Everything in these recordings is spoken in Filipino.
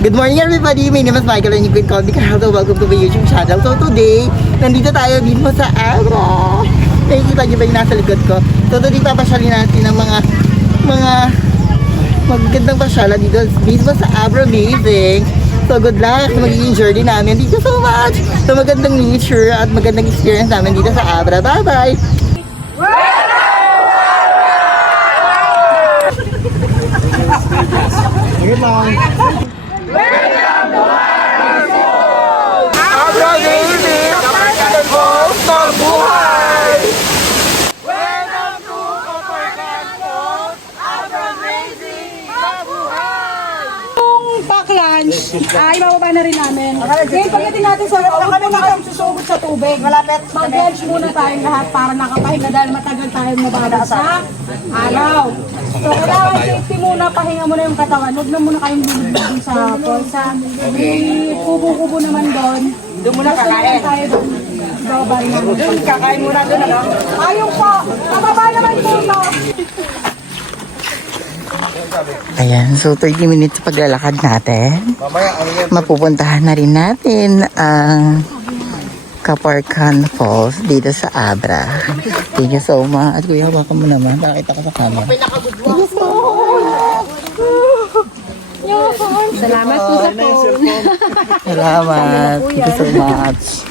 Good morning everybody! My name is Michael and you can call me Carlo. Welcome to my YouTube channel. So today, nandito tayo mismo sa Abra. Nakikita niyo ba yung nasa likod ko? So today papasyalin natin ang mga magagandang pasyalan dito mismo sa Abra. Amazing! So good luck sa magiging journey namin. Thank you so much sa magandang nature at magandang experience namin dito sa Abra. Bye bye! Good morning! Abra Amazing! Kapag Falls ng buhay! Welcome to Kapag Falls! Abra Amazing! Mabuhay! Yung pack lunch, ay bababa na rin namin. Ngayon, pagdating natin sa loob, huwag muna kayong susugod sa tubig. Malapit. Mag-lunch muna tayong lahat para nakapahinga dahil matagal tayong nababa sa araw. So, kailangan safety muna, pahinga muna yung katawan. Huwag na muna kayong bumibig sa polsa. May kubo-kubo naman doon. Doon muna kakain. Tayo doon. Bababa naman. Doon, kakain muna doon, ano? Ayun po, bababa naman muna. Ayan, so 30 minutes paglalakad natin. Mapupuntahan na rin natin ang Kaparkan Falls dito sa Abra. Thank you so much. Kuya, hawakan mo naman. Nakita ko sa camera. Salamat po sa phone. Salamat. Thank you so much.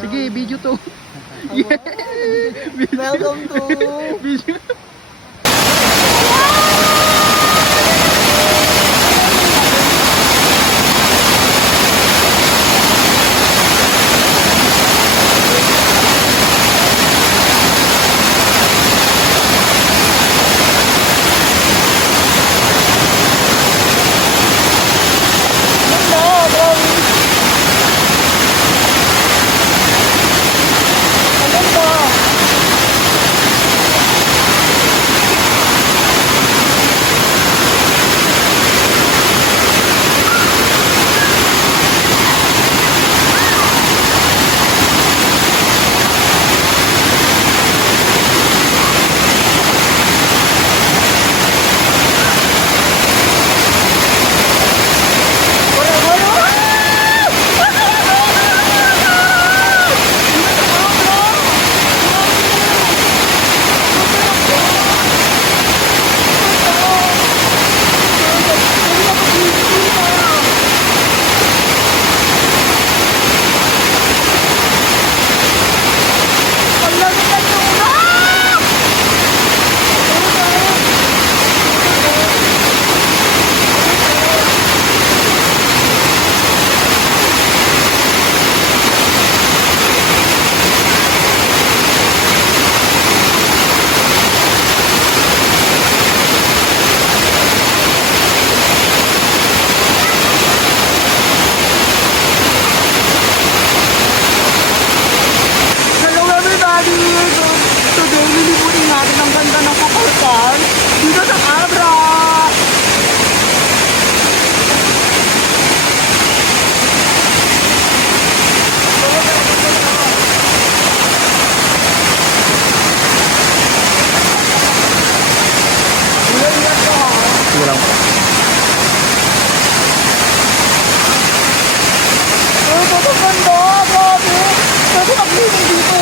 Sige, video to. Welcome to Video. Hello everybody! So, today, lilibutin natin ang ganda ng Kaparkan dito sa Abra! Sige lang po. Ito ang ganda! Grabe! Pwede mag-living dito!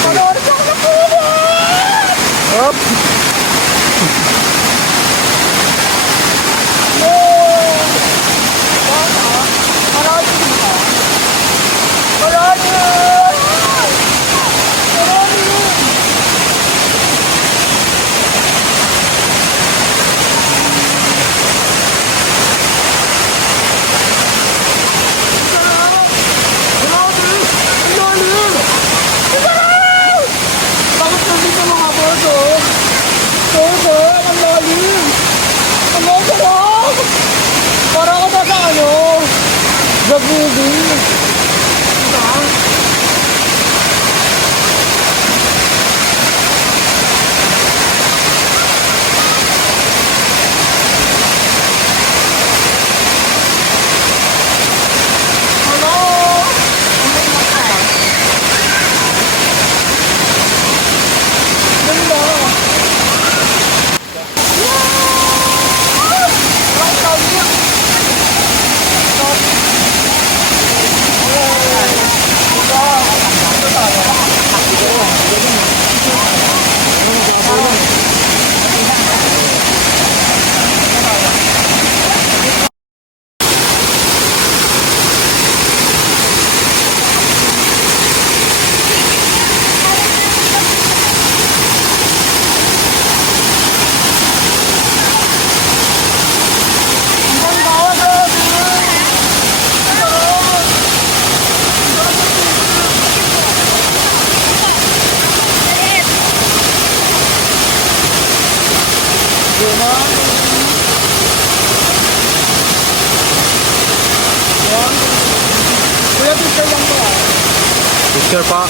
Panoorin ko na po! Up! Yay! Bata! Marami dito! Marami! Marami! Grabe! Ang lalim! Bakit nandito mga boto? Boto, ang lalim! Ang sarap! Para ako ba sa ano? The movie! Diba? Hello! Ganda! Kuya, picture lang to ah. Picture pa.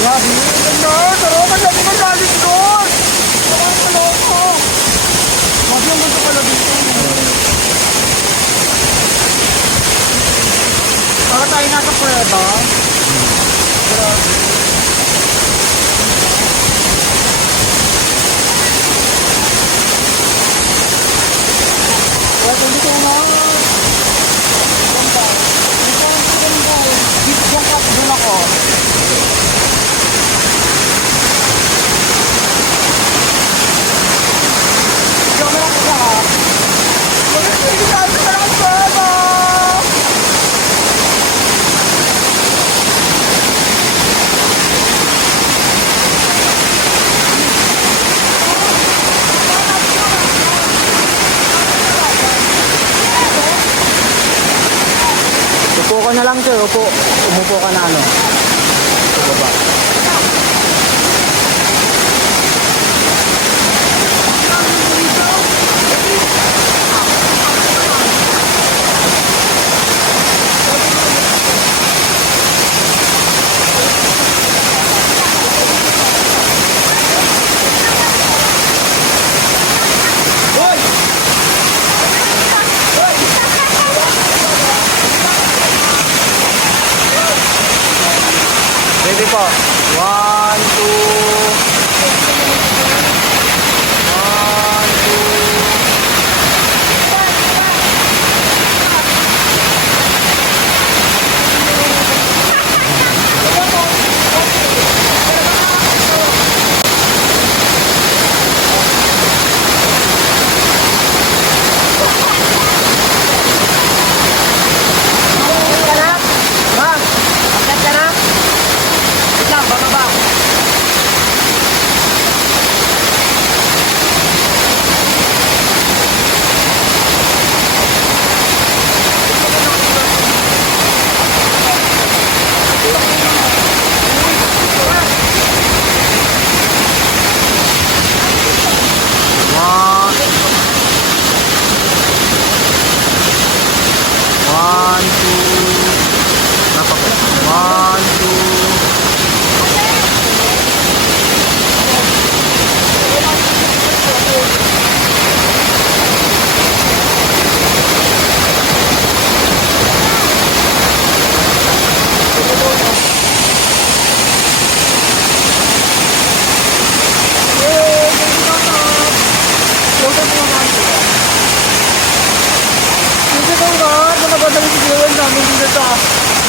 Grabe, ganda. Taro, malaki ka galing doon. Parang maloko. Grabe ang ganda pala dito. Para tayo nasa prueba. Grabe. Wala, hindi ko na. Ganda. Ganda. Dito ka, doon ako. Upo ka na lang sir, upo. Umupo ka na ano. Sa baba. Ready po. 1, 2. 1, 2.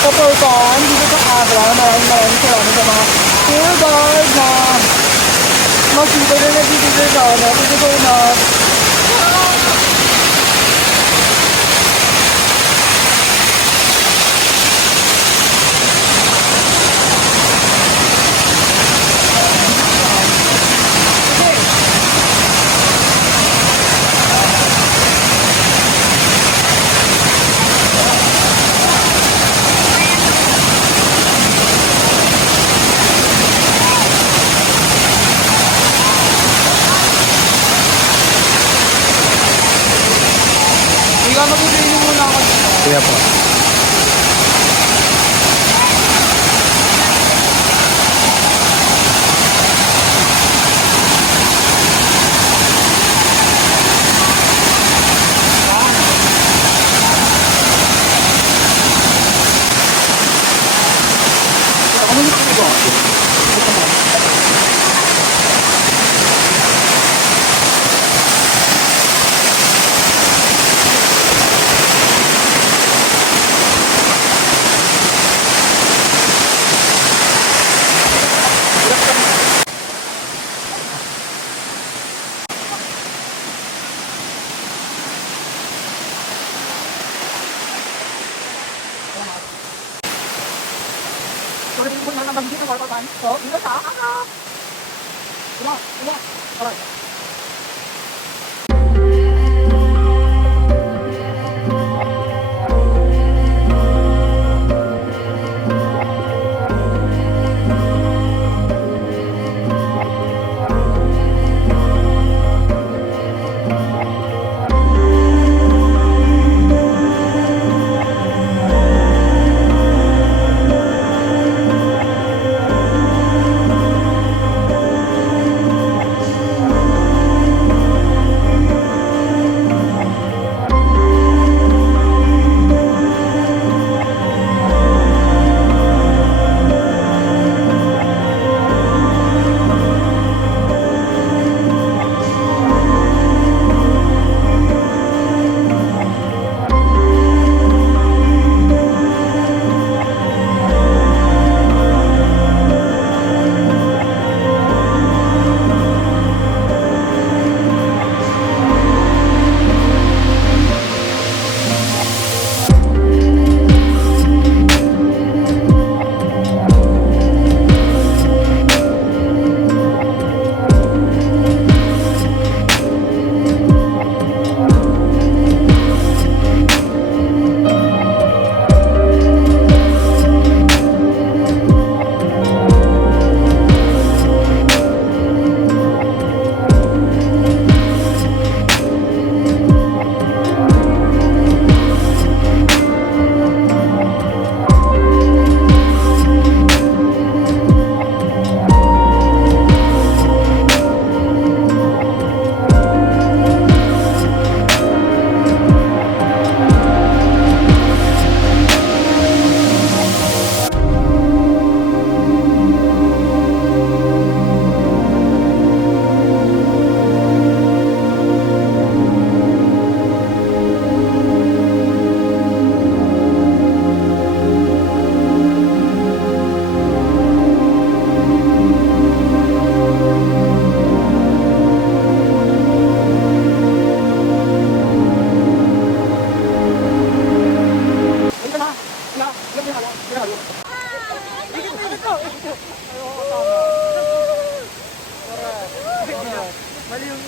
Kapalpan, dito sa Abra, maraming salamat sa mga tour guide na makita na nagtitipid sa ano, dito na Kuya po.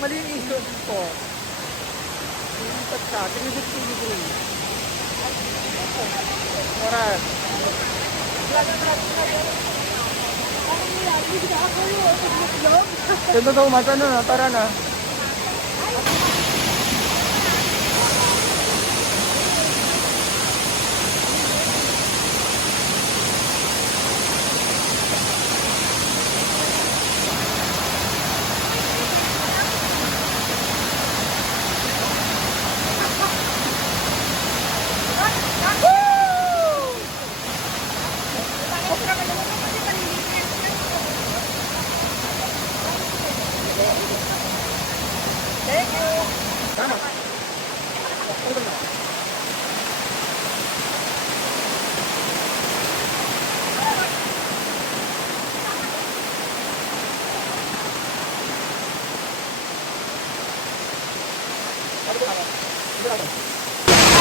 Mali yung isip ko. Inipat ka. Tinidit ko yun. Alright. Ito daw mata na. Tara na.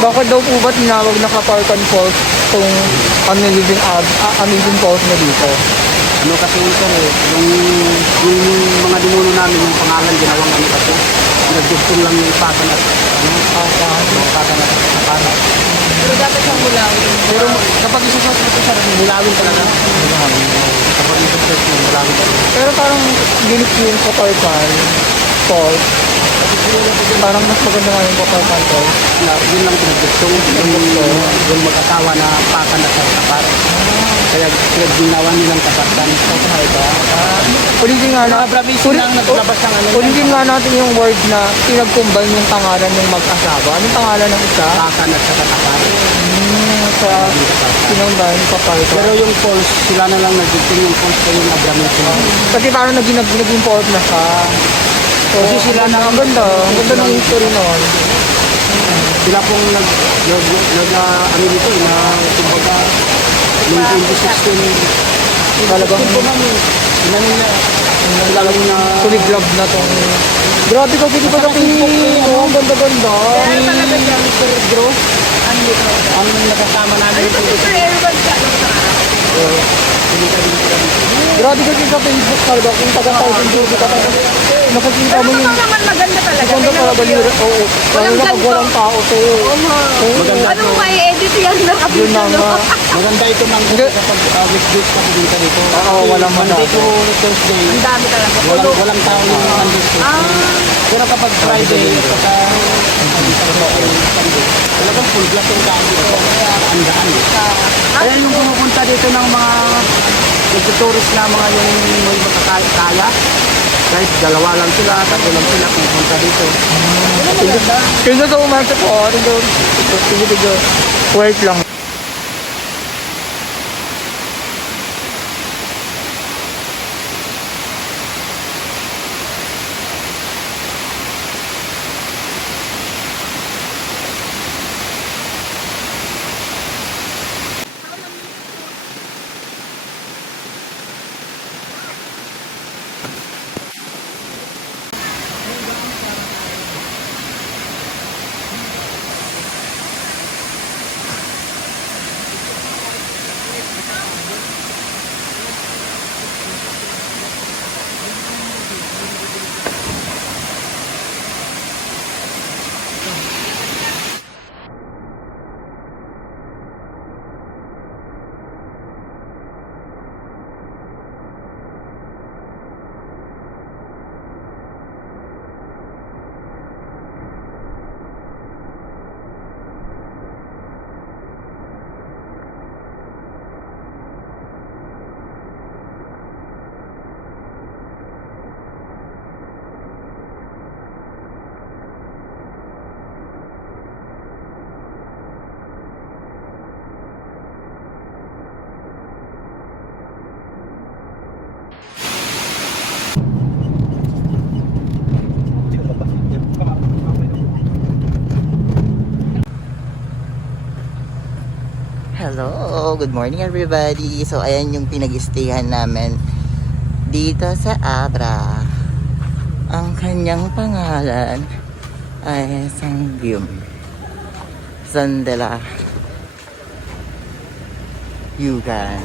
Bakit daw po ba tinawag na Kaparkan Falls itong amazing falls na dito? Ano kasi ito yung mga dinuno namin, yung pangalan, ginawang ano kasi. Nagdugtong lang yung ipatan at ipatan at kapanan. Pero dapat siyang mulawin. Pero kapag isusot mo ito siya, mulawin talaga. Kapag isusot mo, mulawin talaga. Pero parang ginis yung Kaparkan Falls. Parang mas maganda nga yung kapal control. Yun lang pinagdugtong yung mag-asawa na patan na sa tapat. Kaya ginawa nilang tapatan. Ulitin nga na, lang naglabas ng ano. ulitin nga natin yung word na pinag-combine yung pangalan ng mag-asawa. Anong pangalan ng isa? Patan at sa tapat. Sa sinambahan kapal. Pero yung falls, sila na lang nagdugtong yung falls ko yung Abramis. Kasi parang naging port na siya. So, Kasi sila na ang ganda. Ang ganda ng history noon. Sila pong ano dito, na kumbaga, noong 2016, Talagang talagang na kuliglab na tong... Grabe kasi di ba ang ganda-ganda. ang nakasama namin Grabe kasi sa Facebook talaga kung taga-thousand views ka talaga. Nakikita mo yung naman maganda talaga. ganda talaga ni oo. Lalo na pag walang tao to. maganda Ano ito. may edit yan Yun nakabito na nga. Maganda ito ng kapag weekdays ka pumunta dito. Oo, walang Monday masyado. to Thursday. Ang dami talaga. Walang tao yung Monday to Thursday. Pero kapag Friday, saka Sunday, talagang full glass yung daan dito. Ang daan. Kaya yung pumupunta dito ng mga nagtuturist na mga yung may makakaya, kahit dalawa lang sila, tatlo lang sila pumunta dito. Kaya sa umansa po, sige. Wait lang. Hello, good morning everybody. So ayan yung pinag-stayhan namin dito sa Abra. Ang kanyang pangalan ay Sangyum Sandela Yugan.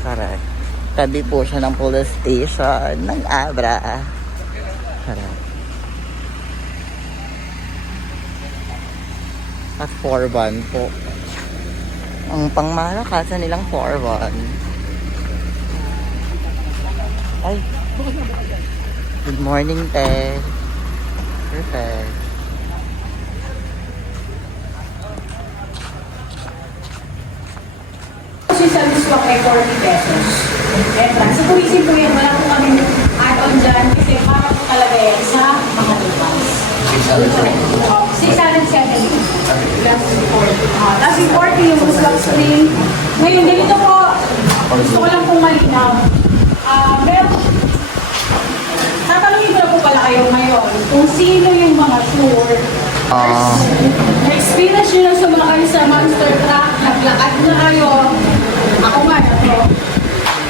Correct. Tabi po siya ng police station ng Abra. Correct. At 4-1 po. Ang pangmalakasan nilang 4-1. Ay. Good morning, te. Perfect. Kasi sa Luswak ay 40 pesos. Entrance. Sa tuwisin po yan, wala po kami add-on dyan kasi para po talaga yan sa mga locals. 670. Plus 40. Tapos yung 40 yung Luswak Spring. Ngayon, ganito po, gusto ko lang pong malinaw. Meron, tatanungin ko na po pala kayo ngayon kung sino yung mga tour na-experience nyo na sumakay sa monster truck, naglakad na kayo. Ako nga na to.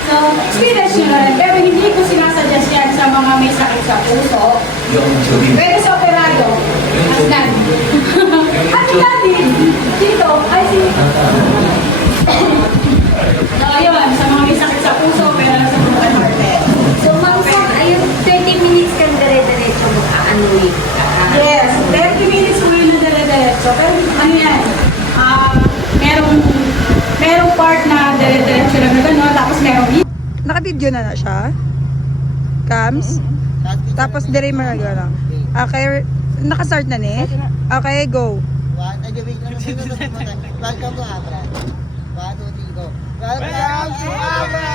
So, experience nyo na rin. Pero hindi ko sinasuggest yan sa mga may sakit sa puso. Pero sa operado, as nan. At dati, dito, ay si... So, ayun, sa mga may sakit sa puso, pero sa broken hearted. So, ma'am, ayun, 30 minutes kang dire-diretso mag-aanuwi. Yes, 30 minutes po yun na dire-diretso. Pero ano yan, merong part na dire-diretso lang na gano'n, tapos merong... Naka-video na siya? Cams? Tapos dire mo lang. Okay, naka-start na ni? Okay, go. Welcome to Abra. 1, 2, 3, go. Welcome to Abra!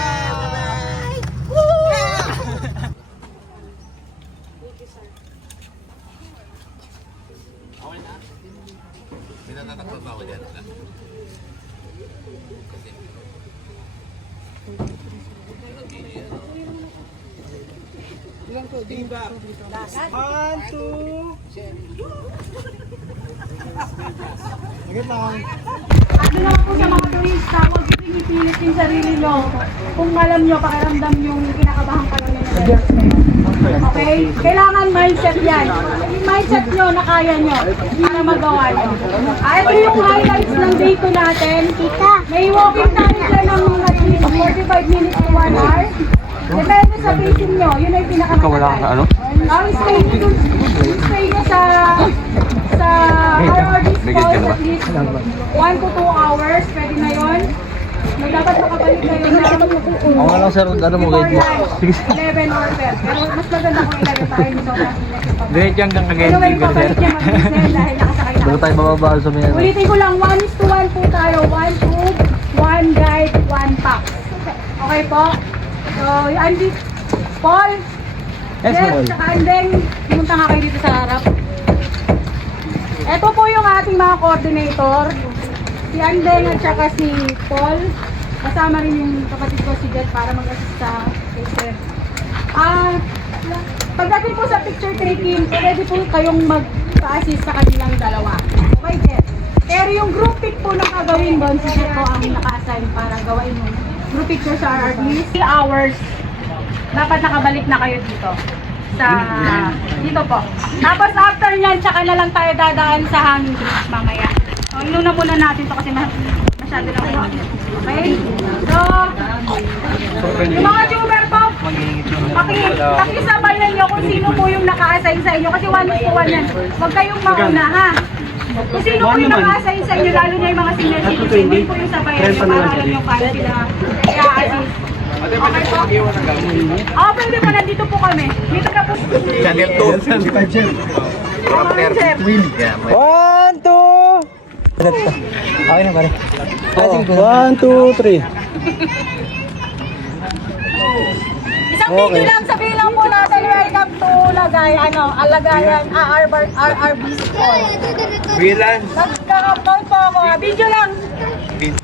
Ano lang po sa mga turista, huwag pinipilit yung sarili nyo. Kung alam nyo, pakiramdam yung kinakabahan ka lang nyo. Okay? Kailangan mindset yan. Yung mindset nyo na kaya nyo para magawa nyo. Ito yung highlights ng day 2 natin. May walking tayo dyan ng at least 45 minutes to 1 hour. Depende sa pacing nyo. Yun ay pinakamatagal. Ang stay nyo sa RRD Falls at least 1 to 2 hours. Pwede na yun. Dapat makabalik kayo ng Ako lang sir, ano mo before gate mo? lunch, 11 or 12. Pero mas maganda kung ilagay pa kayo sa sobrang init. Diretso hanggang Anyway, kagaya sir. pabalik niya mag-diesel dahil nakasakay na. Doon tayo bababa sa may ano. Ulitin ko lang, 1:1 po tayo. 1 tube, 1 guide, 1 pack. Okay po? So, Andy, Paul, Yes, Paul. Tsaka Andeng, pumunta nga kayo dito sa harap. Ito po yung ating mga coordinator. Si Andeng at saka si Paul. Kasama rin yung kapatid ko si Jet para mag-assist sa kay Sir. Pagdating po sa picture taking, pwede po kayong mag-assist sa kanilang dalawa. Okay, Jet? Pero yung group pic po na gagawin doon, si Jet po ang naka-assign para gawain yung group picture sa RRD. 3 hours, dapat nakabalik na kayo dito. Dito po. Tapos after nyan, tsaka na lang tayo dadaan sa hanging bridge mamaya. So, inuna muna natin to kasi masyado na kayo. Okay? So, yung mga tuber po, pakisabayan nyo kung sino po yung naka-assign sa inyo. Kasi 1:1 yan. Huwag kayong mauna, ha? Kung sino po yung naka-assign sa inyo, lalo na yung mga senior citizen, din po yung sabayan nyo para alam nyo paano sila i-assist. Okay po? Pwede pa, nandito po kami. Dito na po. Channel 2. 1, 2! Okay na pare. 1, 2, 3. Isang video lang, sabihin lang po natin, welcome to Alagayan, RRB School. Bilan. Nagkaka-count po ako, video lang.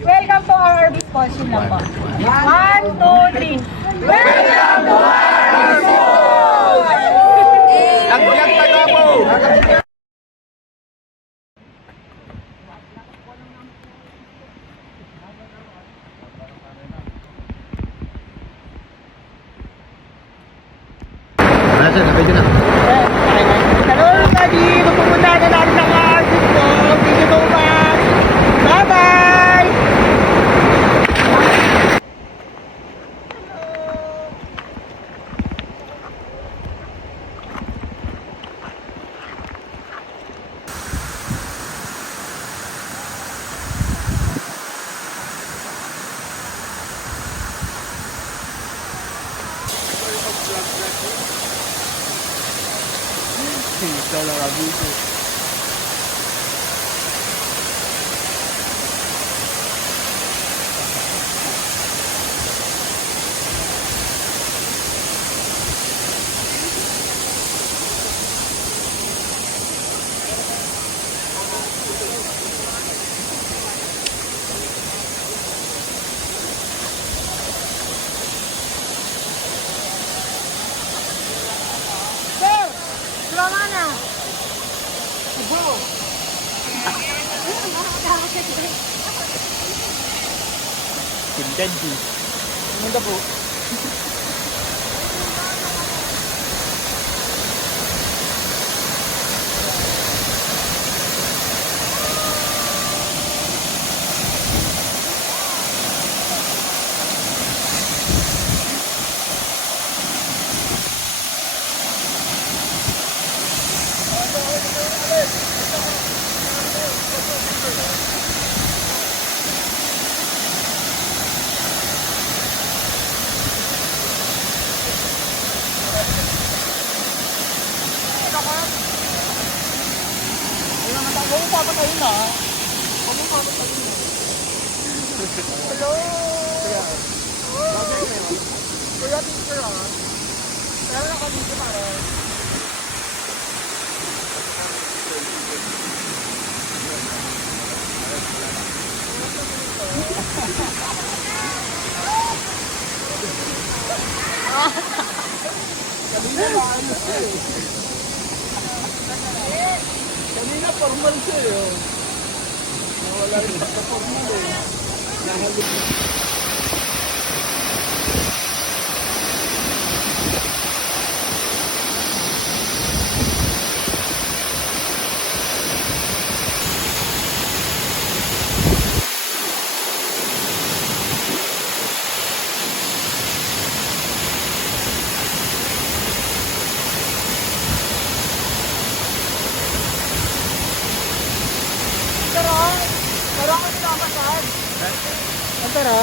Welcome to RRB School, yun lang po. 1, 2, 3. Welcome to RRB School! Nag-vlog tayo po. Hello everybody! Pupunta na natin ng artist ko. Thank you so much! Bye-bye! Hindi naman tayo. Huwag mo papatayin na. Huwag mo papatayin na. Hello! Kuya, picture ah. Pero ako dito para. Kanina maano siya eh. Kanina formal siya eh. Nawala rin pagka-formal eh. Nahalik. Pero ako pinapasad. Ang tara.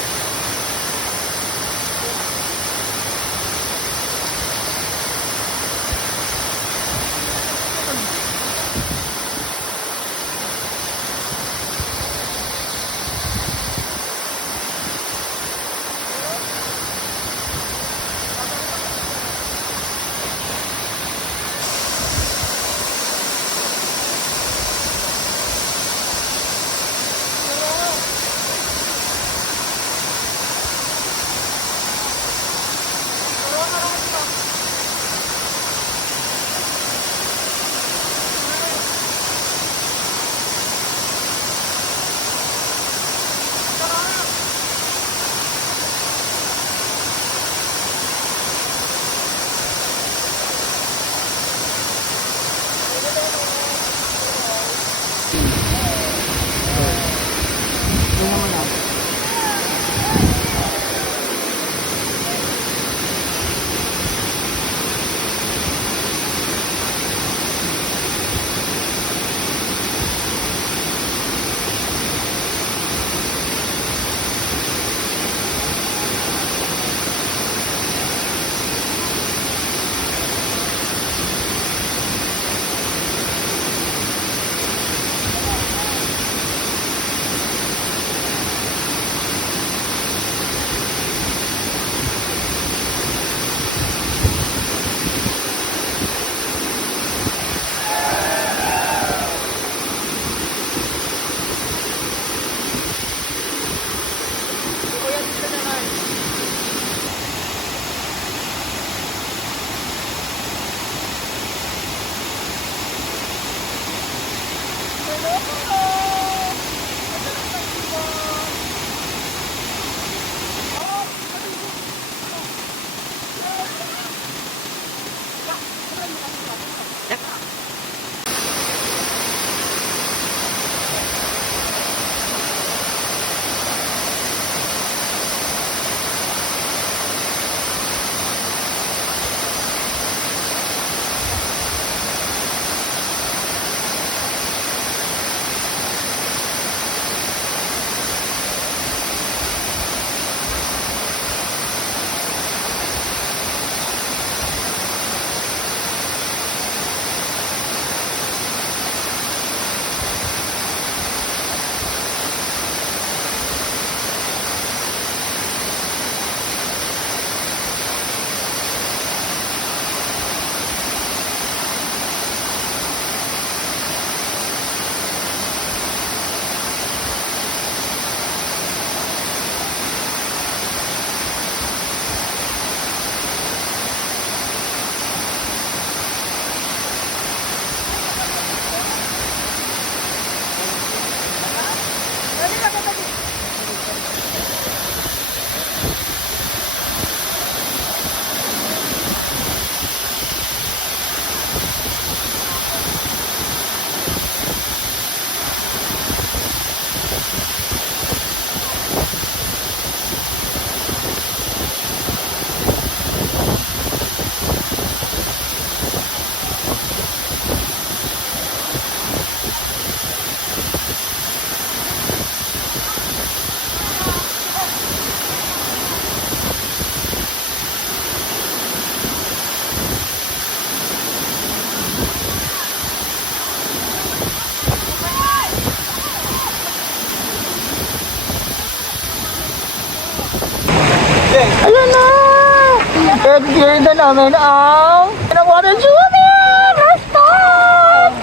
i-experience na namin ang water swimming! Let's stop!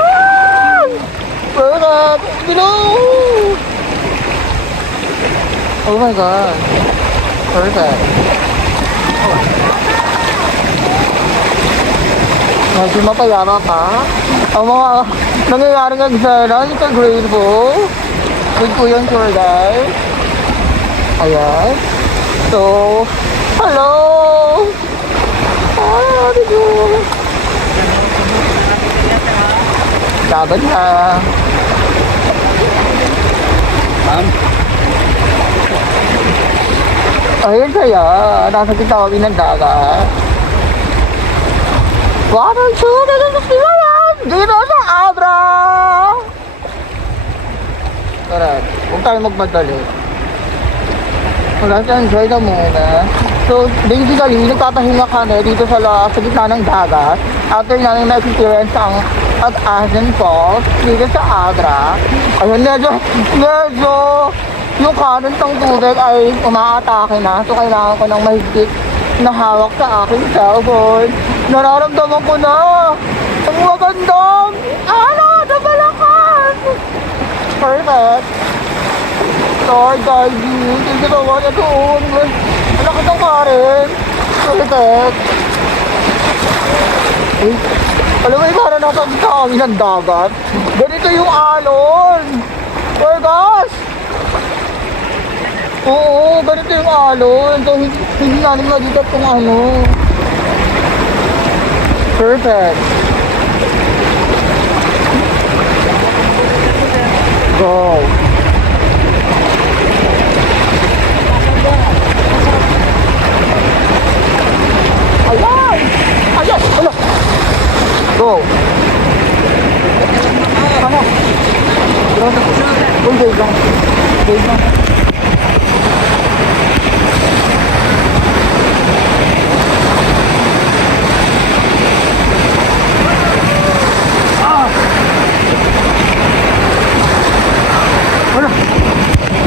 Ah! Perfect! Below! Oh my God! Perfect! Medyo mapayama pa. Ang mga nangyayaring eksena, ito grateful. Good po yung tour guide. Ayan. So, hello! Ah, did you? Laban na. Ayun kaya, nasa kita kami ng dagat. Water tubig ang silayan! Dito sa Abra! Correct. Huwag tayo magmadali. Let's enjoy the moment. So, basically, nagpapahinga kami dito sa gitna ng dagat. After namin ma-experience ang At-Asin Falls dito sa Abra. Ayun, medyo, yung current ng tubig ay umaatake na. So, kailangan ko ng mahigpit na hawak sa aking cellphone. Nararamdaman ko na ang magandang na balakan. Perfect. Lord, guide you. Hindi na wala doon. Ang lakas ng current. Perfect. Uy, alam mo yung parang nasa gitna kami ng dagat. Ganito yung alon. Oh gosh! Oo, ganito yung alon. So, hindi namin magigit kung ano. Perfect. Go. Ayan! Ayan! Wala! Go! Ano? Uy, wait lang. Wait lang.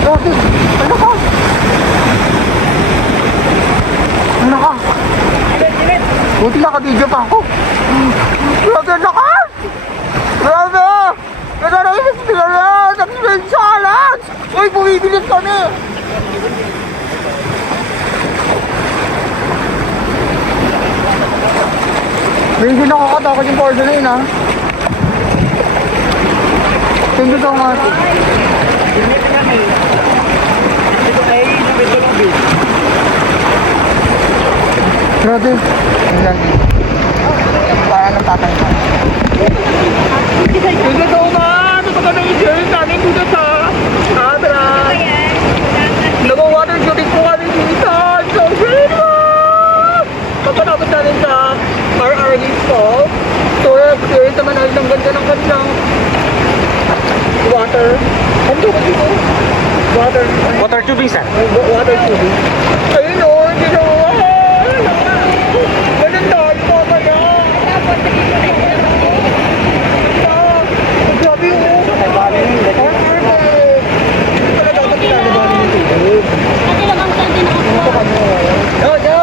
Bakit? Ano ka? Ano ka? Buti naka-video pa ako. Grabe ang lakas! Grabe! Nagaraibig sila na! Nag-event challenge! Uy, bumibilis kami! Medyo nakakatakot yung portion na yun, ha? Thank you so much. Grabe. Ayan. Para nang tatangka. Thank you so much. Ito ka na i-share namin dito sa Abra. Nag-water tubig po kami dito. So grateful! Kapatapos namin sa RRD Falls. So experience naman namin ng ganda ng kanilang water. Ano ba dito? Water. Water tubing, sir. Water tubing. Ayun o, hindi na ganun dahil pa kaya. Grabe o. Pala dapat pinagaling yung tubig. Kasi lang ang tandi na ako. Yo, yo!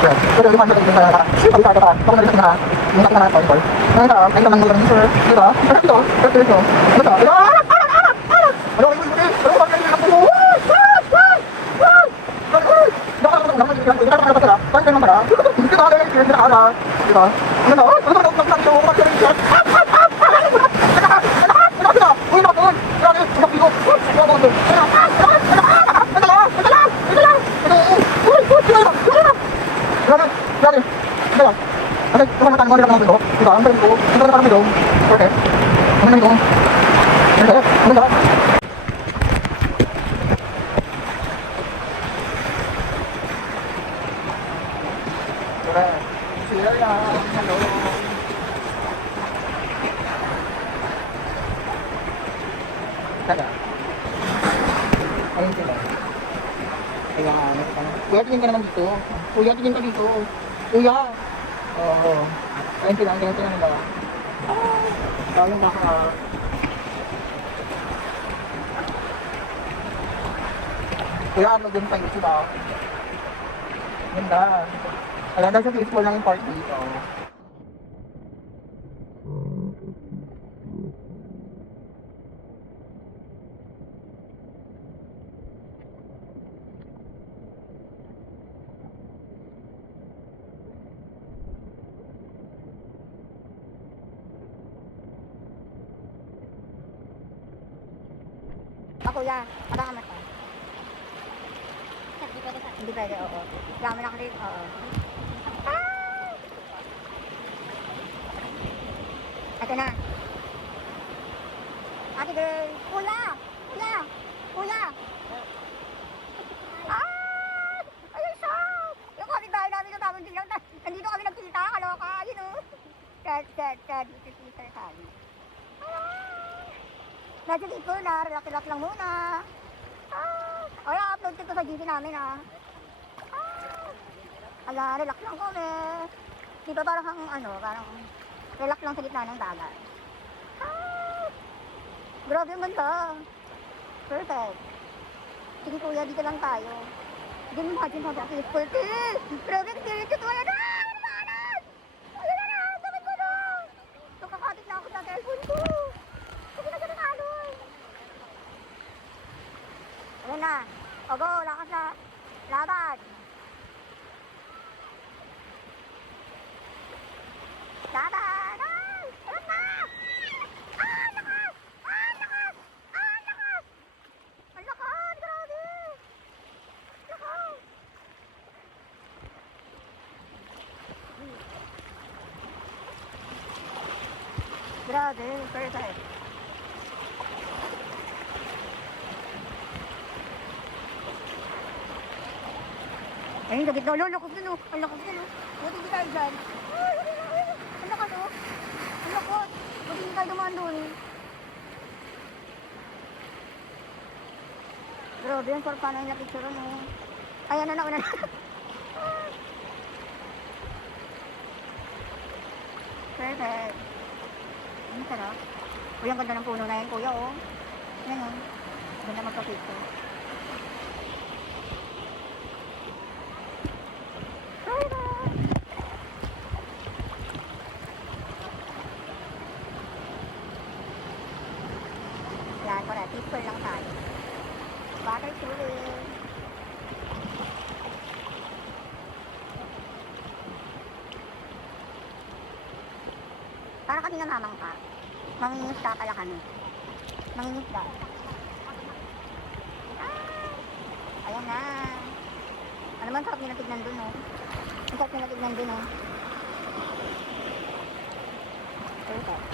Pero yung mga sa para ay para para kung nalito na yung mga na tol. Ano ta? Ay naman ng sir. Dito. Dito. Dito. Ano ta? Ano yung hindi? Ano ba yung ako? Ayun sila. Kaya kuya, tingin ka naman dito. Kuya, tingin ka dito. Kuya. Oo. Ayun sila, ganyan sila nila. Tawang baka. Kuya, ano dun pa yung sila? Ganda. Alam na sa peaceful lang yung part dito. Kuya, makakamot ka. Hindi pwede, oo. Gaman ako rin, oo. Ito na. Ate girl. Kuya! Kuya! Kuya! Ayun siya! Yung kapitbahay namin na tamang dilaw. Nandito kami nagkita. Kaloka. Yun o. Sad. Dito si Sir Kali. Medyo dito na, relax lang muna. Upload ko sa GC namin relax lang kami. Dito parang parang relax lang sa gitna ng dagat. Grabe yung ganda. Perfect. Sige kuya, dito lang tayo. Hindi mo imagine how peaceful this. Grabe, cute. Wala na! Wala na! Dapat ko na! So, kakapit na ako sa telephone ko. Kasi na ganun aloy. Ayan na. O go, lakas na. Laban. Laban. Ay! Ayan na! Lakas! Lakas! Lakas! Ang lakas! Grabe! Lakas! Grabe, perfect. Ayun, sa gitna. Ang lakas nun, Ang lakas nun, Buti hindi tayo dyan. Ang lakas, Ang lakas. Buti hindi tayo dumaan doon. Grabe, yung sarap na yung napicture ano. Ayan na nauna na. Perfect. Ang sarap. Uy, ang ganda ng puno na yan, kuya, oh. Yan, Ganda magpa-picture. Yan, correct. Picture lang tayo. Water touring. Para kami namamangka. Mangingisda pala kami. Mangingisda. Ayan na. Ano man, sarap nila tignan dun, oh. Ang sarap nila tignan dun, oh. Perfect.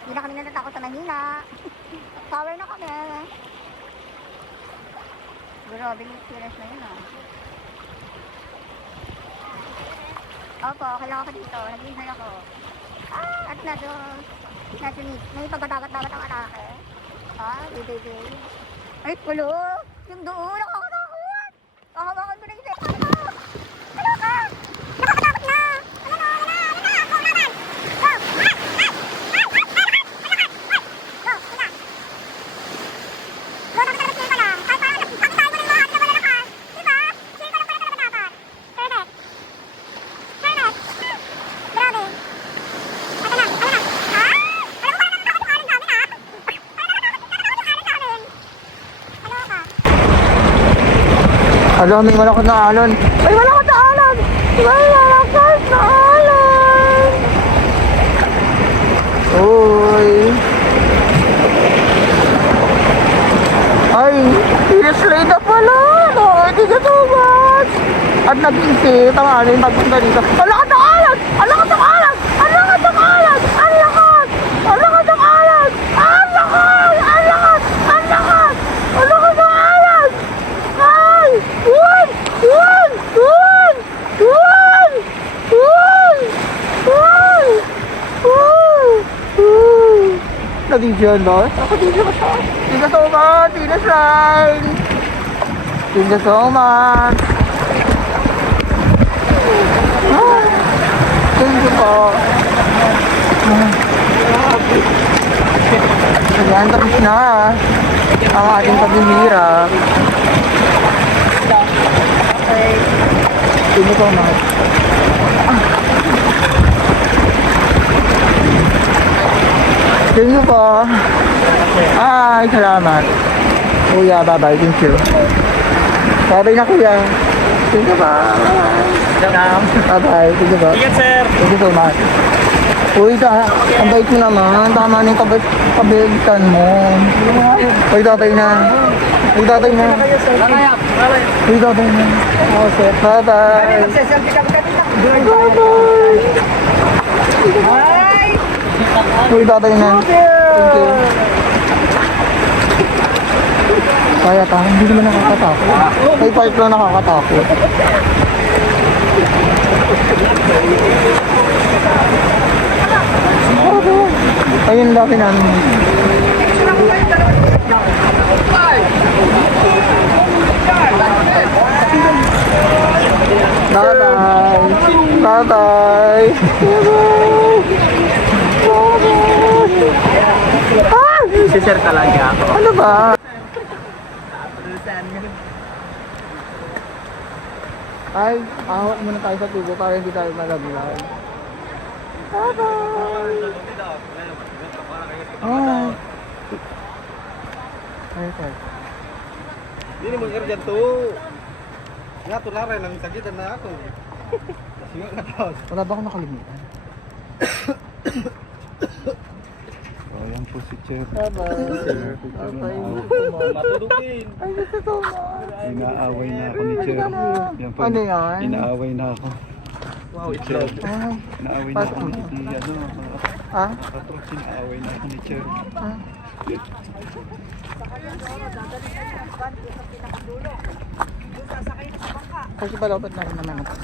Hindi na kami natatakot sa Manila. Power na kami. Grabe yung experience na yun, oh. Opo, kailangan ko dito. Nag-enjoy ako. At medyo may pagkadagat-dagat ang atake. Baby. Ay, kulo. Yung doon, nakakatakot. Kahawakan mo na yung sex. Ano ka? Nakakatakot na. Ano na? Go, laban. Go. Go, sila. Go, nakatarat kayo pa lang. Kahit parang nakikita tayo mo na yung mga Alam, may malakas na alon. May malakas na alon! May malakas na alon! Uy! Ay, seriously na pala! No, hindi ka too much! At nag-isip ang aming pagpunta dito. Ang lakas ng alon! Ang lakas ng alon! Ang lakas ng alon! Ang lakas! Ang lakas ng alon! Ang lakas! Ang lakas! Ang lakas! Ang lakas ng alon! Ay! Yun! Yun! Yun! Yun! Yun! Yun! Yun! Nabigyan ba? Ako dito ka siya. Thank you so much! Thank you, Shine! Thank you so much! Ah, thank you po. Ayan, tapos na ang ating paghihirap. Thank you so much. Thank you po. Ay, salamat. Kuya, bye-bye. Thank you. Bye-bye na, kuya. Thank you po. Bye-bye. Thank you po. Ingat, sir. Thank you so much. Uy, ang bait mo naman. Tama na yung kabaitan mo. Uy, tatay na. Uy, tatay na. Uy, tatay na. Oh, sir. Bye-bye. Bye-bye. Uy, tatay na. Thank you. Kaya ka, hindi naman nakakatakot. May part lang nakakatakot. Ayun dati namin. Bye-bye. Bye-bye. Ah! Si-share talaga ako. Ano ba? Ay, ahok muna tayo sa tubo para hindi tayo malaglag. Bye-bye! Ay! Ay, sir. Hindi mo kerja to. Nga to na rin, ang sagitan na ako. Sige ka tapos. Wala ba akong nakalimutan? Oh, yan po si Chef. Bye-bye! Bye-bye! Matudukin. Ay, gusto so much! Inaaway na ako ni Chef. Yan po. Ano yan? Inaaway na ako. Wow, Si Chef. Ay, Inaaway na ako ni ha? Katrok, inaaway na ako ni Chef. Ah. Kasi balapad na rin naman ako.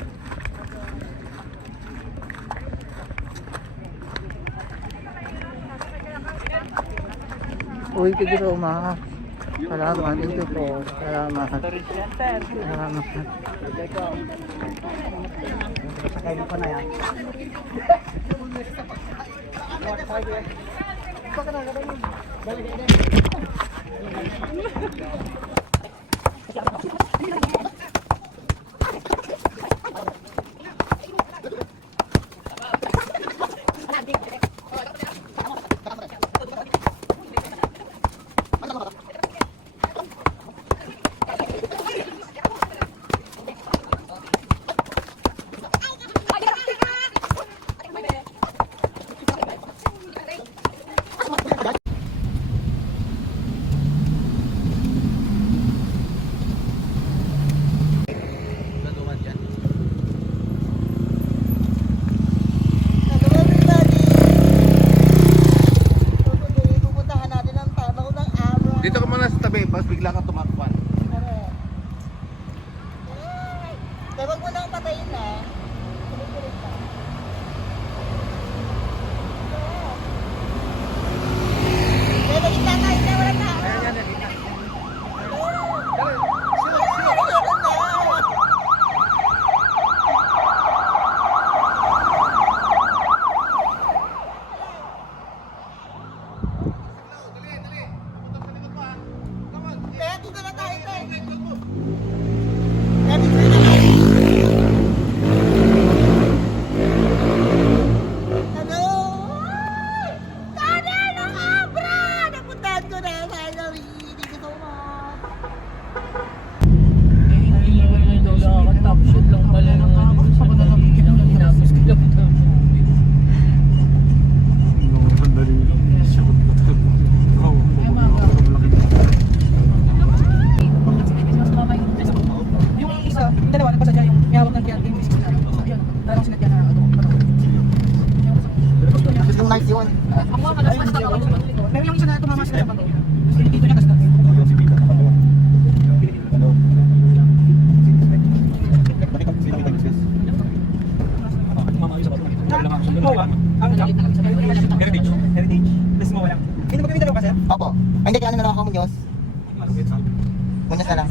Uy, tigil ko umakas. Salamat, thank you po. Salamat. Salamat. Sakay mo pa na yan. Heritage. Heritage. Tapos mo walang. Hindi mo kami dalawa kasi? Opo. Ay, hindi, kaya ano na lang ako munyos. Munyos na lang.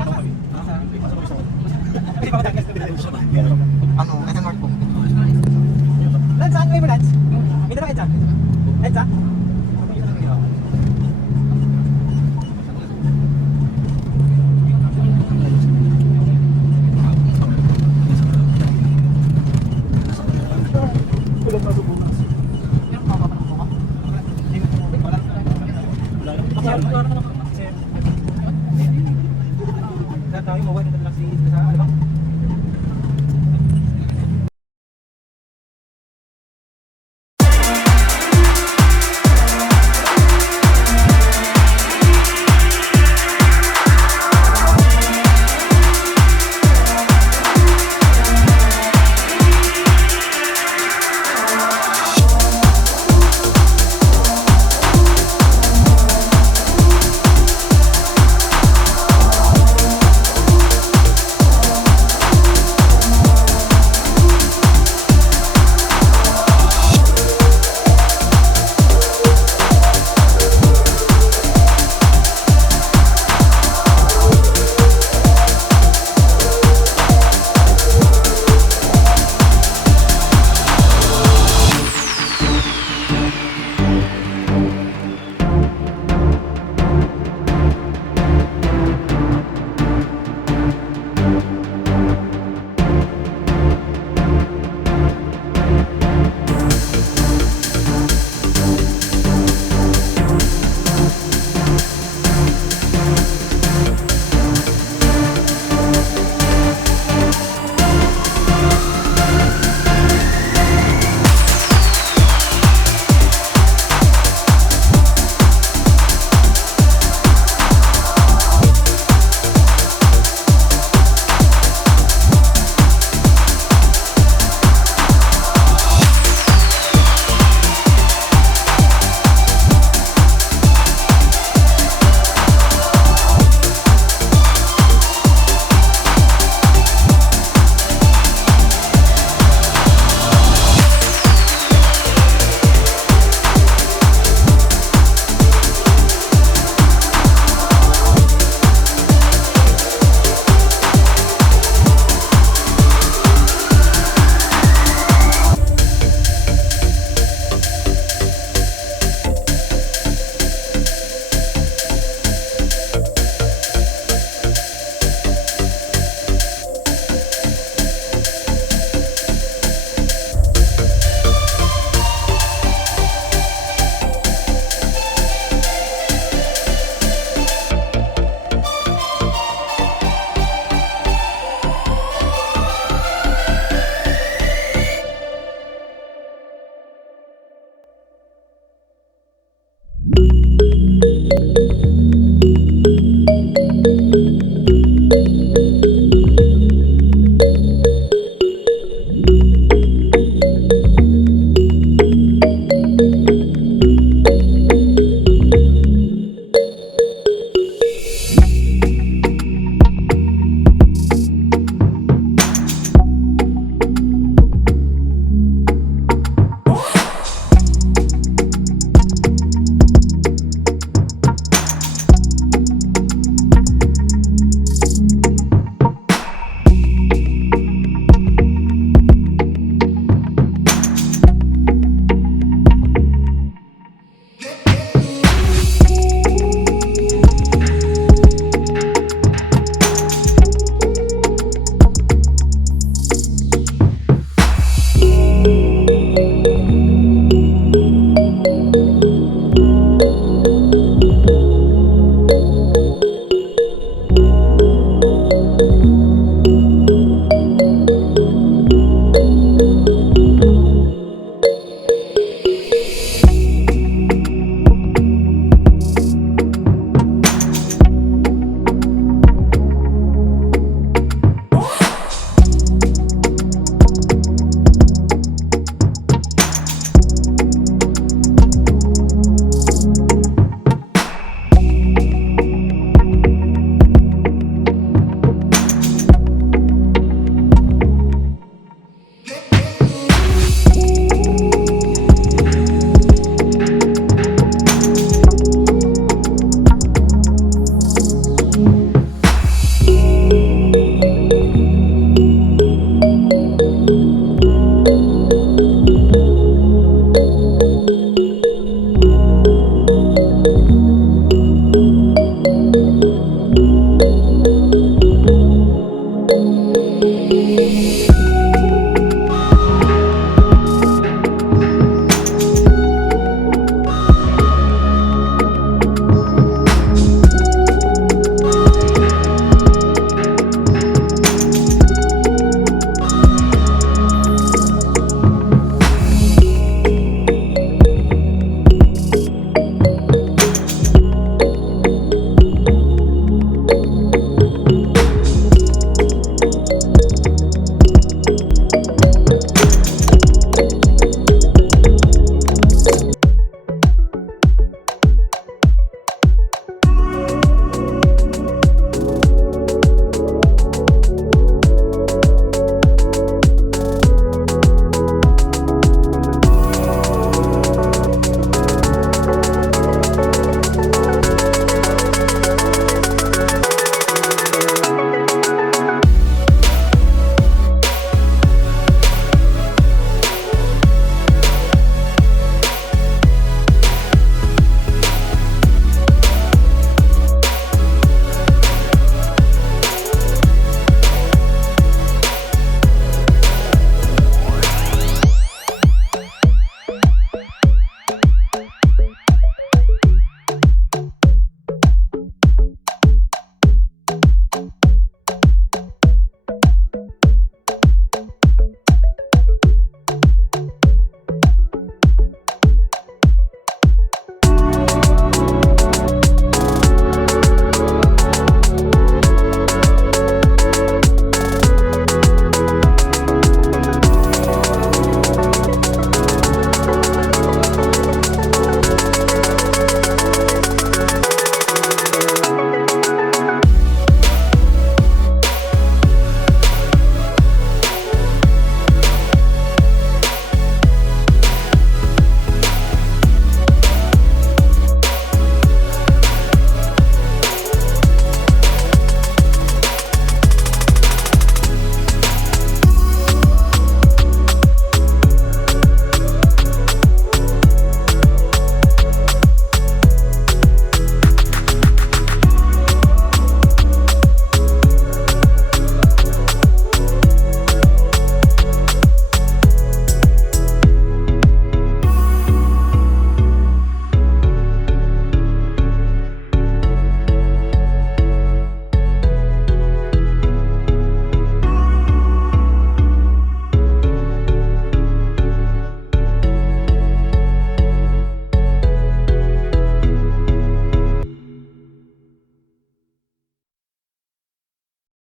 Hindi pa matagas na Ano, nasa north po. Lance, saan kayo mo, Lance? May dalawa, Edsa? Edsa? Tayo mo, wala na lang si sa ano ba?